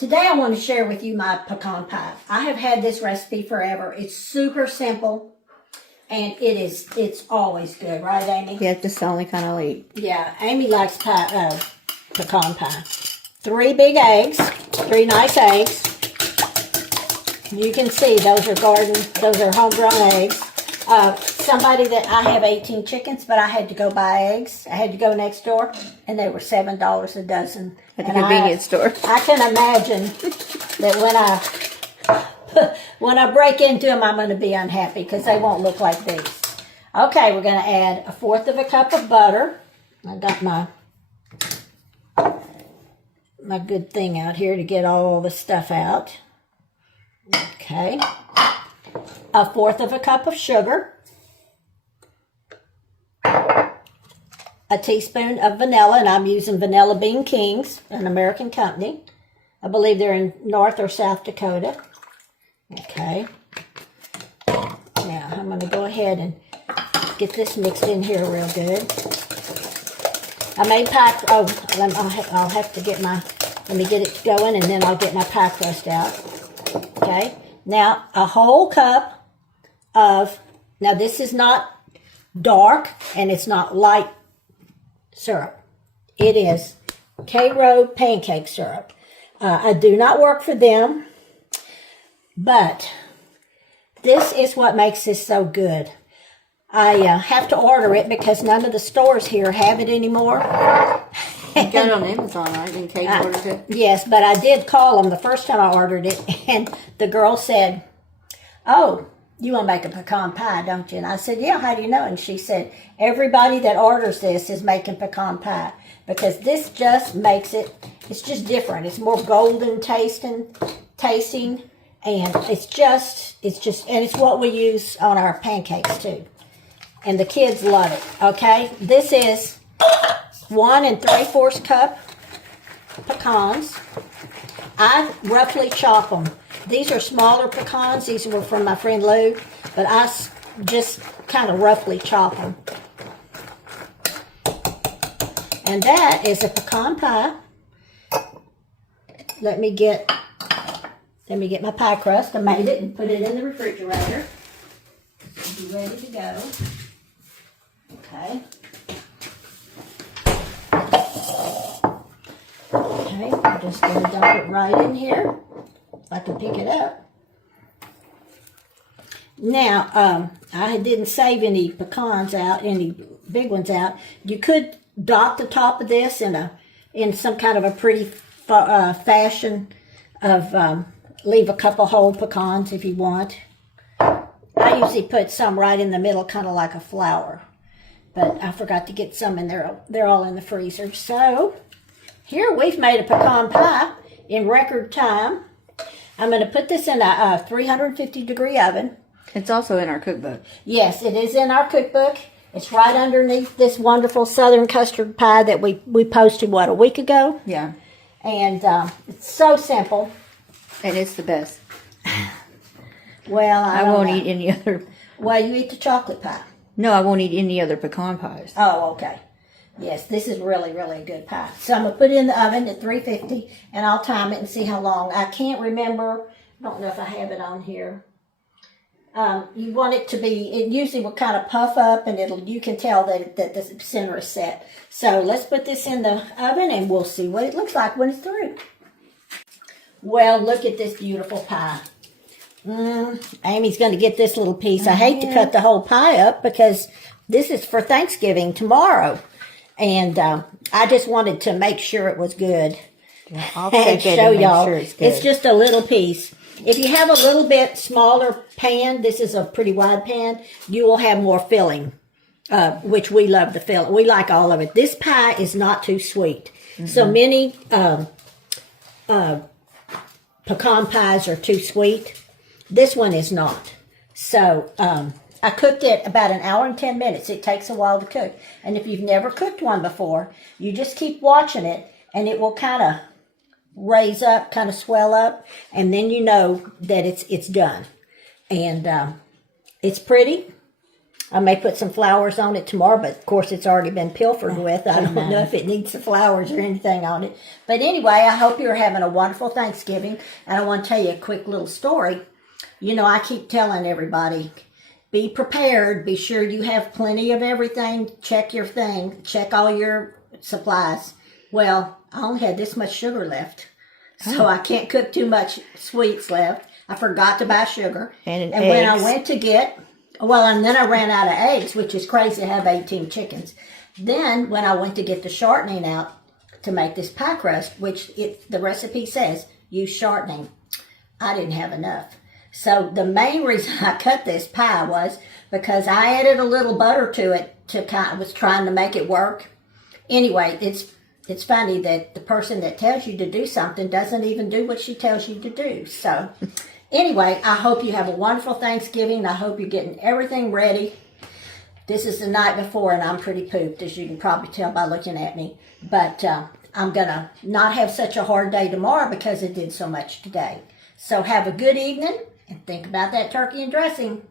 Today I want to share with you my pecan pie. I have had this recipe forever. It's super simple and it's always good, right, Amy? Yeah, it's the only kind I eat. Yeah, Amy likes pecan pie. 3 big eggs, 3 nice eggs. You can see those are homegrown eggs. Somebody that I have 18 chickens, but I had to go buy eggs. I had to go next door, and they were $7 a dozen At the convenience store. I can imagine that when I break into them, I'm going to be unhappy because they won't look like these. Okay, we're going to add 1/4 cup of butter. I got my good thing out here to get all the stuff out. Okay. 1/4 cup of sugar. A teaspoon of vanilla, and I'm using Vanilla Bean Kings, an American company. I believe they're in North or South Dakota. Okay. Now, I'm going to go ahead and get this mixed in here real good. I made pie, I'll have to get let me get it going, and then I'll get my pie crust out. Okay. Now, a whole cup of, now this is not dark, and it's not light syrup. It is K-Row pancake syrup. I do not work for them, but this is what makes this so good. I have to order it because none of the stores here have it anymore. You got it on Amazon, right? And Kate ordered it? Yes, but I did call them the first time I ordered it, and the girl said, "Oh, you want to make a pecan pie, don't you?" And I said, "Yeah, how do you know?" And she said, "Everybody that orders this is making pecan pie because this just makes it, it's just different. It's more golden tasting, and it's just, and it's what we use on our pancakes too. And the kids love it, okay? This is 1 3/4 cup pecans. I roughly chop them. These are smaller pecans. These were from my friend Lou, but I just kind of roughly chop them. And that is a pecan pie. Let me get my pie crust. I made it and put it in the refrigerator. It'll be ready to go. Okay. Okay, I'm just going to dump it right in here. I can pick it up. Now, I didn't save any pecans out, any big ones out. You could dot the top of this in some kind of a pretty fashion of leave a couple whole pecans if you want. I usually put some right in the middle, kind of like a flower. But I forgot to get some in there. They're all in the freezer. So, here we've made a pecan pie in record time. I'm going to put this in a 350-degree oven. It's also in our cookbook. Yes, it is in our cookbook. It's right underneath this wonderful southern custard pie that we posted, a week ago? Yeah. And it's so simple. And it's the best. Well, I won't eat any other. Well, you eat the chocolate pie. No, I won't eat any other pecan pies. Oh, okay. Yes, this is really, really a good pie. So I'm going to put it in the oven at 350, and I'll time it and see how long. I can't remember. I don't know if I have it on here. You want it to be, it usually will kind of puff up, and you can tell that the center is set. So let's put this in the oven, and we'll see what it looks like when it's through. Well, look at this beautiful pie. Amy's going to get this little piece. I hate to cut the whole pie up because this is for Thanksgiving tomorrow. And I just wanted to make sure it was good. Yeah, I'll and show y'all. Sure it's just a little piece. If you have a little bit smaller pan, this is a pretty wide pan, you will have more filling, which we love the filling. We like all of it. This pie is not too sweet. Mm-hmm. So many pecan pies are too sweet. This one is not. So I cooked it about 1 hour and 10 minutes. It takes a while to cook. And if you've never cooked one before, you just keep watching it, and it will kind of raise up, kind of swell up, and then you know that it's done. And it's pretty. I may put some flowers on it tomorrow, but of course it's already been pilfered with. I don't know if it needs the flowers or anything on it. But anyway, I hope you're having a wonderful Thanksgiving. And I want to tell you a quick little story. You know, I keep telling everybody, be prepared. Be sure you have plenty of everything. Check your thing. Check all your supplies. Well, I only had this much sugar left. So I can't cook too much sweets left. I forgot to buy sugar. And when I went to get... Well, and then I ran out of eggs, which is crazy. I have 18 chickens. Then, when I went to get the shortening out to make this pie crust, which the recipe says, use shortening, I didn't have enough. So, the main reason I cut this pie was because I added a little butter to it was trying to make it work. Anyway, it's funny that the person that tells you to do something doesn't even do what she tells you to do. So... Anyway, I hope you have a wonderful Thanksgiving. I hope you're getting everything ready. This is the night before, and I'm pretty pooped, as you can probably tell by looking at me. But I'm going to not have such a hard day tomorrow because I did so much today. So have a good evening, and think about that turkey and dressing.